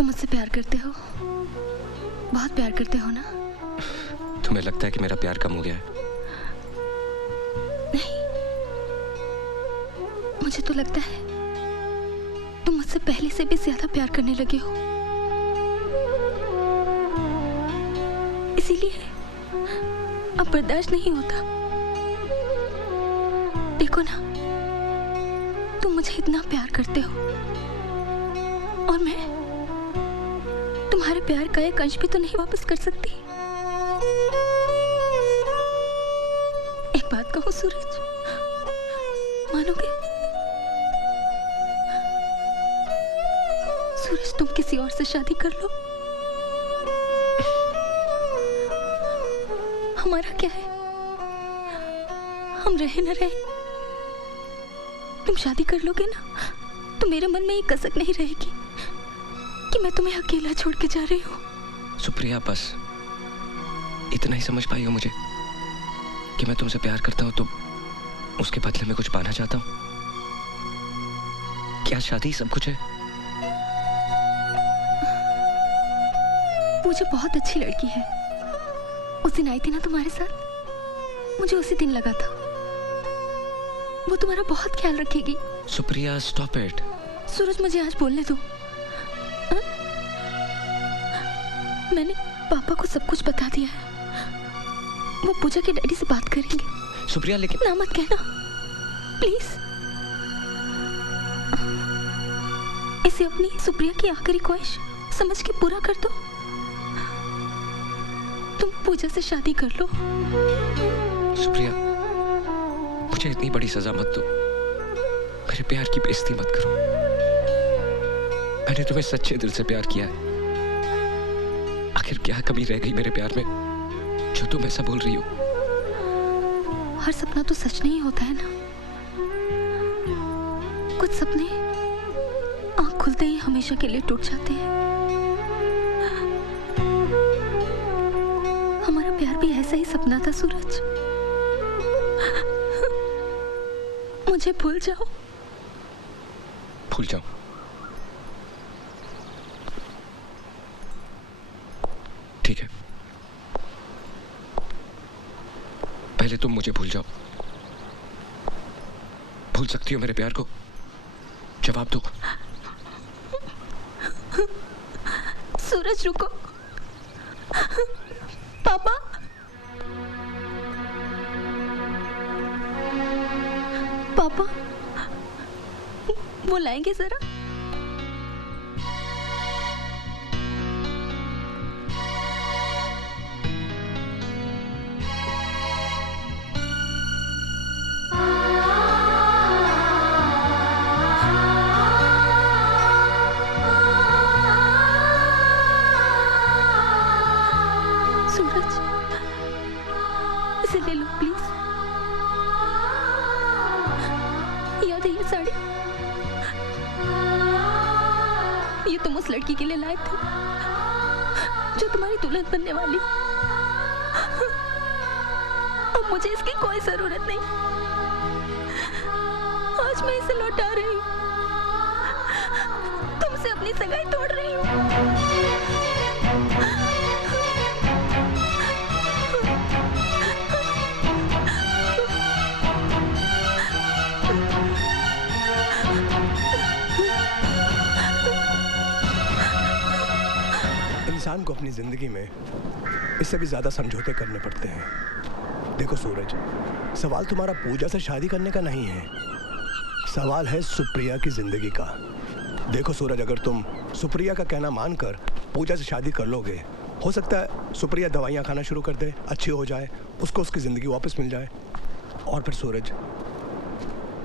तुम मुझसे प्यार करते हो, बहुत प्यार करते हो ना? तुम्हें लगता है कि मेरा प्यार कम हो गया है? नहीं, मुझे तो लगता है तुम मुझसे पहले से भी ज्यादा प्यार करने लगे हो। इसीलिए अब बर्दाश्त नहीं होता। देखो ना, तुम मुझे इतना प्यार करते हो और मैं तुम्हारे प्यार का एक अंश भी तो नहीं वापस कर सकती। एक बात कहूं सूरज, मानोगे? सूरज, तुम किसी और से शादी कर लो, हमारा क्या है? हम रहे न रहे, तुम शादी कर लोगे ना तो मेरे मन में ये कसक नहीं रहेगी कि मैं तुम्हें अकेला छोड़ के जा रही हूँ। सुप्रिया, बस इतना ही समझ पाई हो मुझे कि मैं तुमसे प्यार करता हूँ तो उसके बदले में कुछ पाना चाहता हूँ। क्या शादी सब कुछ है? मुझे बहुत अच्छी लड़की है, उस दिन आई थी ना तुम्हारे साथ, मुझे उसी दिन लगा था वो तुम्हारा बहुत ख्याल रखेगी। Supriya, stop it. सूरज, मुझे आज बोलने दो। मैंने पापा को सब कुछ बता दिया है, वो पूजा के डैडी से बात करेंगे। सुप्रिया, लेकिन ना मत कहना प्लीज। इसे अपनी सुप्रिया की आखिरी ख्वाहिश समझ के पूरा कर दो। तुम पूजा से शादी कर लो। सुप्रिया, मुझे इतनी बड़ी सजा मत दो, मेरे प्यार की बेइज्जती मत करो। मैंने तुम्हें सच्चे दिल से प्यार किया है, आखिर क्या कमी रह गई मेरे प्यार में जो तुम ऐसा बोल रही हो? हर सपना तो सच नहीं होता है ना, कुछ सपने आंख खुलते ही हमेशा के लिए टूट जाते हैं। हमारा प्यार भी ऐसा ही सपना था सूरज, मुझे भूल जाओ। भूल जाओ? ठीक है, पहले तुम मुझे भूल जाओ। भूल सकती हो मेरे प्यार को? जवाब दो। सूरज, रुको। पापा, पापा वो लाएंगे जरा। सूरज, इसे ले लो प्लीज। याद है ये साड़ी? ये तुम उस लड़की के लिए लाए थे जो तुम्हारी दुल्हन बनने वाली। अब मुझे इसकी कोई जरूरत नहीं, आज मैं इसे लौटा रही हूँ, तुमसे अपनी सगाई तोड़ रही हूँ। इंसान को अपनी जिंदगी में इससे भी ज्यादा समझौते करने पड़ते हैं। देखो सूरज, सवाल तुम्हारा पूजा से शादी करने का नहीं है, सवाल है सुप्रिया की जिंदगी का। देखो सूरज, अगर तुम सुप्रिया का कहना मानकर पूजा से शादी कर लोगे, हो सकता है सुप्रिया दवाइयाँ खाना शुरू कर दे, अच्छी हो जाए, उसको उसकी जिंदगी वापस मिल जाए। और फिर सूरज,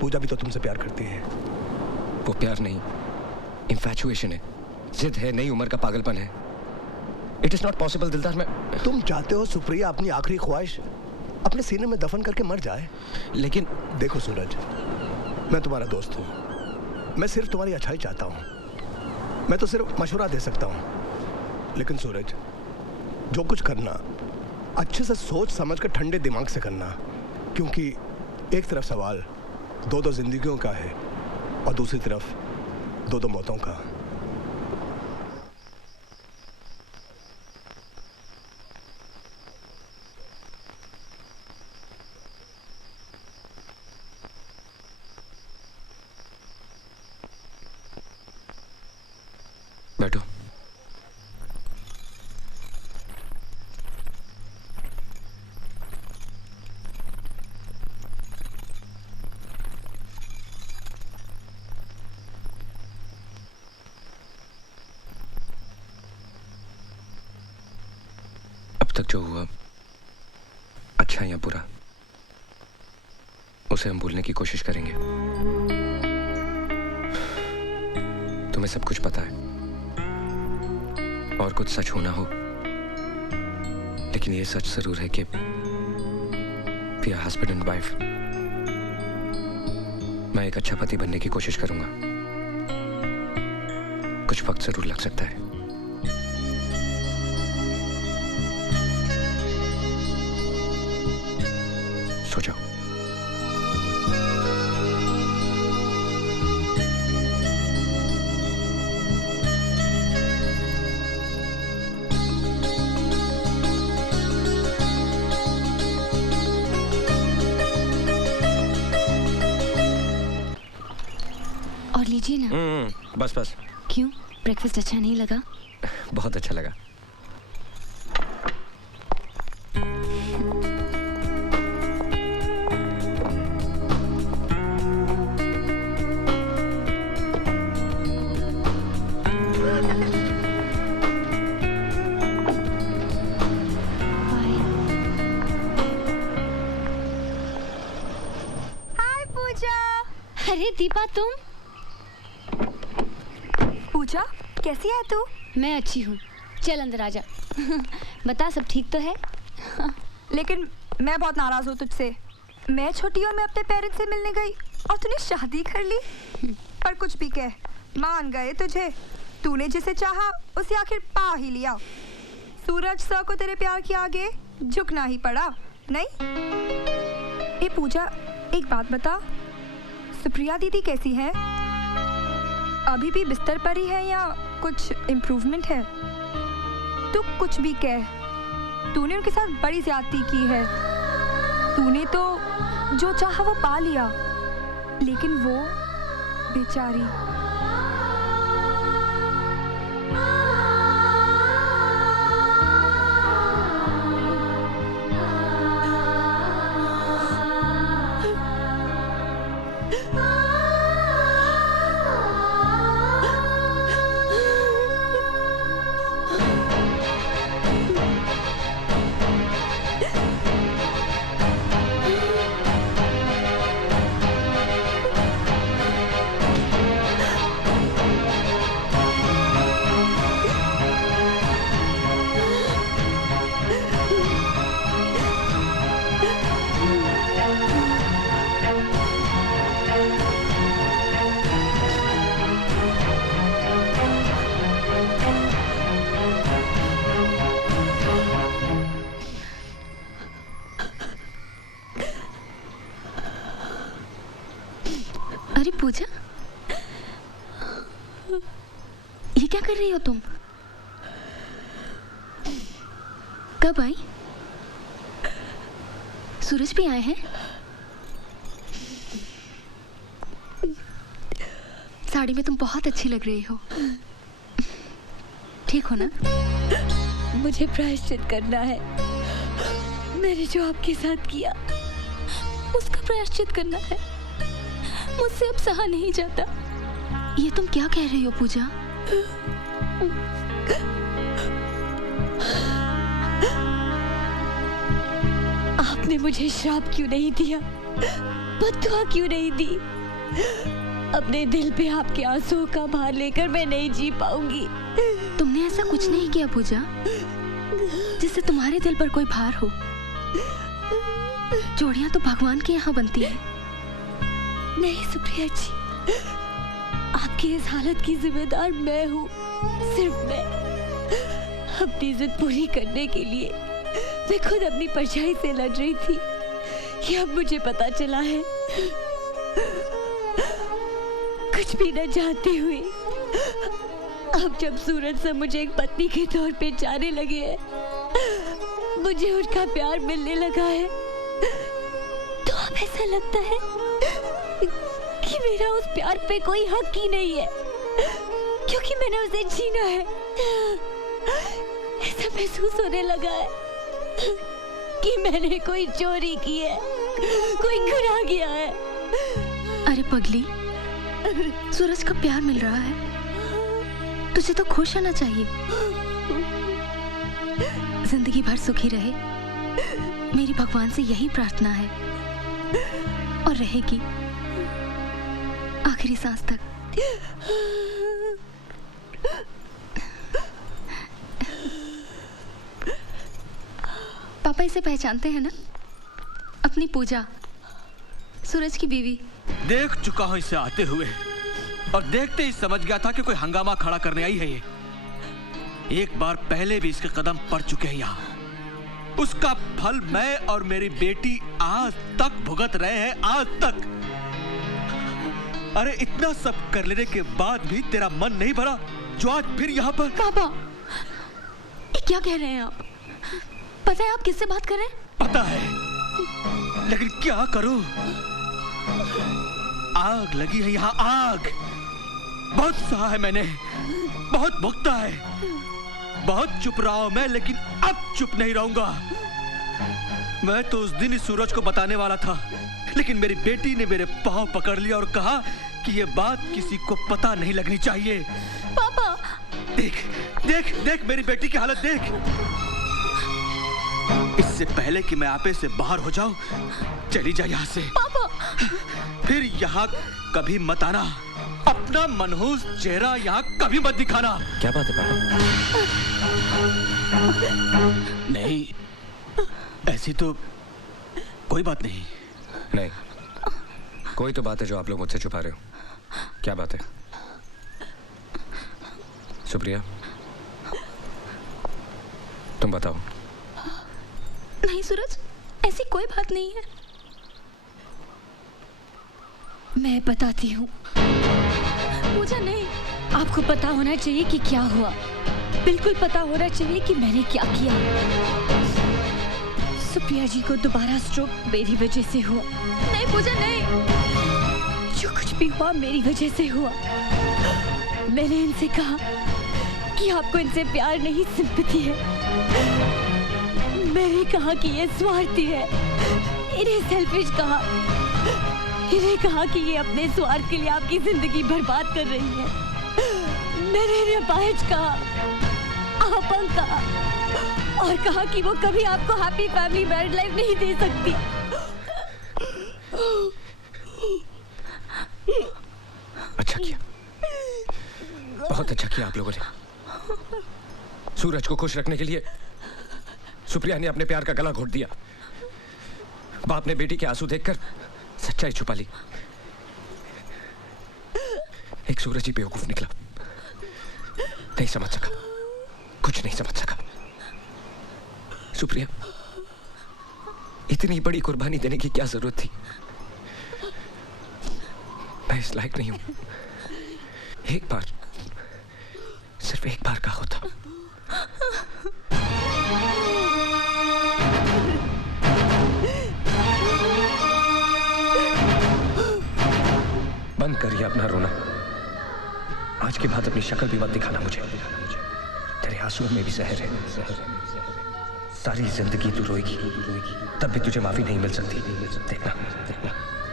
पूजा भी तो तुमसे प्यार करती है। वो प्यार नहीं, इंफैचुएशन है, जिद है, नई उम्र का पागलपन है। इट इज नॉट पॉसिबल दिलदार। मैं तुम चाहते हो सुप्रिया अपनी आखिरी ख्वाहिश अपने सीने में दफन करके मर जाए, लेकिन देखो सूरज, मैं तुम्हारा दोस्त हूँ, मैं सिर्फ तुम्हारी अच्छाई चाहता हूँ, मैं तो सिर्फ मशवरा दे सकता हूँ। लेकिन सूरज, जो कुछ करना अच्छे से सोच समझ कर ठंडे दिमाग से करना, क्योंकि एक तरफ सवाल दो दो जिंदगियों का है और दूसरी तरफ दो दो मौतों का। तक जो हुआ, अच्छा या बुरा, उसे हम भूलने की कोशिश करेंगे। तुम्हें सब कुछ पता है और कुछ सच होना हो, लेकिन ये सच जरूर है कि we are husband and wife. मैं एक अच्छा पति बनने की कोशिश करूंगा। कुछ वक्त जरूर लग सकता है। सो जाओ। और लीजिए ना। बस बस। क्यों, ब्रेकफास्ट अच्छा नहीं लगा? बहुत अच्छा लगा। हाय पूजा। अरे दीपा, तुम? पूजा कैसी है तू? मैं अच्छी हूँ, चल अंदर आ जा। बता, सब ठीक तो है? लेकिन मैं बहुत नाराज हूँ तुझसे। मैं छोटी और मैं अपने पेरेंट्स से मिलने गई और तूने शादी कर ली। पर कुछ भी कह, मान गए तुझे। तूने जिसे चाहा उसे आखिर पा ही लिया। सूरज सर को तेरे प्यार के आगे झुकना ही पड़ा, नहीं? ए पूजा, एक बात बता, सुप्रिया दीदी कैसी है? अभी भी बिस्तर पर ही है या कुछ इम्प्रूवमेंट है? तू कुछ भी कह, तूने उनके साथ बड़ी ज्यादती की है। तूने तो जो चाहा वो पा लिया, लेकिन वो बेचारी। अरे पूजा, ये क्या कर रही हो तुम? कब आई? सूरज भी आए हैं? साड़ी में तुम बहुत अच्छी लग रही हो। ठीक हो ना? मुझे प्रायश्चित करना है। मैंने जो आपके साथ किया उसका प्रायश्चित करना है। मुझसे अब सहा नहीं जाता। ये तुम क्या कह रही हो पूजा? आपने मुझे श्राप क्यों नहीं दिया, बद्दुआ क्यों नहीं दी? अपने दिल पे आपके आंसुओं का भार लेकर मैं नहीं जी पाऊंगी। तुमने ऐसा कुछ नहीं किया पूजा जिससे तुम्हारे दिल पर कोई भार हो। जोड़ियां तो भगवान के यहाँ बनती है। नहीं सुप्रिया जी, आपकी इस हालत की जिम्मेदार मैं हूँ, सिर्फ मैं। अपनी जिद पूरी करने के लिए मैं खुद अपनी परछाई से लड़ रही थी, ये अब मुझे पता चला है। कुछ भी न जानते हुए अब जब सूरज से मुझे एक पत्नी के तौर पे जाने लगे हैं, मुझे उनका प्यार मिलने लगा है, तो अब ऐसा लगता है कि मेरा उस प्यार पे कोई हक ही नहीं है, क्योंकि मैंने उसे जीना है। ऐसा महसूस होने लगा है कि मैंने कोई चोरी की है, कोई गुनाह किया है। अरे पगली, सूरज का प्यार मिल रहा है, तुझे तो खुश होना चाहिए। जिंदगी भर सुखी रहे, मेरी भगवान से यही प्रार्थना है और रहेगी आखिरी सांस तक। पापा इसे पहचानते हैं ना? अपनी पूजा, सूरज की बीवी। देख चुका हूं इसे आते हुए और देखते ही समझ गया था कि कोई हंगामा खड़ा करने आई है ये। एक बार पहले भी इसके कदम पड़ चुके हैं यहाँ। उसका फल मैं और मेरी बेटी आज तक भुगत रहे हैं, आज तक। अरे इतना सब कर लेने के बाद भी तेरा मन नहीं भरा जो आज फिर यहाँ पर। पापा ये क्या कह रहे हैं आप? पता है आप किससे बात कर रहे हैं? पता है, लेकिन क्या करूं? आग लगी है यहाँ, आग। बहुत सहा है मैंने, बहुत भुगता है, बहुत चुप रहा हूं मैं, लेकिन अब चुप नहीं रहूंगा। मैं तो उस दिन इस सूरज को बताने वाला था, लेकिन मेरी बेटी ने मेरे पांव पकड़ लिया और कहा कि ये बात किसी को पता नहीं लगनी चाहिए। पापा देख देख देख मेरी बेटी की हालत देख। इससे पहले कि मैं आपे से बाहर हो जाऊं, चली जा यहाँ से। पापा फिर यहाँ कभी मत आना। अपना मनहूस चेहरा यहाँ कभी मत दिखाना। क्या बात है पापा? नहीं, ऐसी तो कोई बात नहीं। नहीं, कोई तो बात है जो आप लोग मुझसे छुपा रहे हो। क्या बात है? सुप्रिया, तुम बताओ। नहीं सूरज, ऐसी कोई बात नहीं है। मैं बताती हूँ। पूजा नहीं। आपको पता होना चाहिए कि क्या हुआ। बिल्कुल पता होना चाहिए कि मैंने क्या किया। सुप्रिया जी को दोबारा स्ट्रोक मेरी वजह से हुआ। नहीं पूजा नहीं। जो कुछ भी हुआ मेरी वजह से हुआ। मैंने इनसे कहा कि आपको इनसे प्यार नहीं, सिंपैथी है। मैंने कहा कि ये स्वार्थी है, इन्हें सेल्फिश कहा। इन्हें कहा कि ये अपने स्वार्थ के लिए आपकी जिंदगी बर्बाद कर रही है। मैंने इन्हें अपाहिज कहा, अपंग कहा और कहा कि वो कभी आपको हैप्पी फैमिली मैरिड लाइफ नहीं दे सकती। अच्छा किया, बहुत अच्छा किया आप लोगों ने। सूरज को खुश रखने के लिए सुप्रिया ने अपने प्यार का गला घोट दिया। बाप ने बेटी के आंसू देखकर सच्चाई छुपा ली। एक सूरज ही बेवकूफ निकला, नहीं समझ सका, कुछ नहीं समझ सका। सुप्रिया, इतनी बड़ी कुर्बानी देने की क्या जरूरत थी? मैं इस लायक नहीं हूं। एक बार, सिर्फ एक बार का होता। बंद करिए अपना रोना। आज के बाद अपनी शक्ल भी मत दिखाना मुझे। तेरे आंसुओं में भी जहर है। सारी जिंदगी तू रोएगी, तब भी तुझे माफी नहीं मिल सकती। देखना,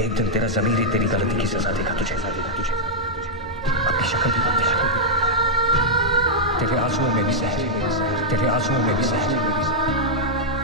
एक दिन तेरा ज़मीर ही तेरी गलती की सजा देगा तुझे। अपनी शक्ल भी मत दिखाना। तेरे आंसुओं में भी जहर, तेरे आंसुओं में भी जहर।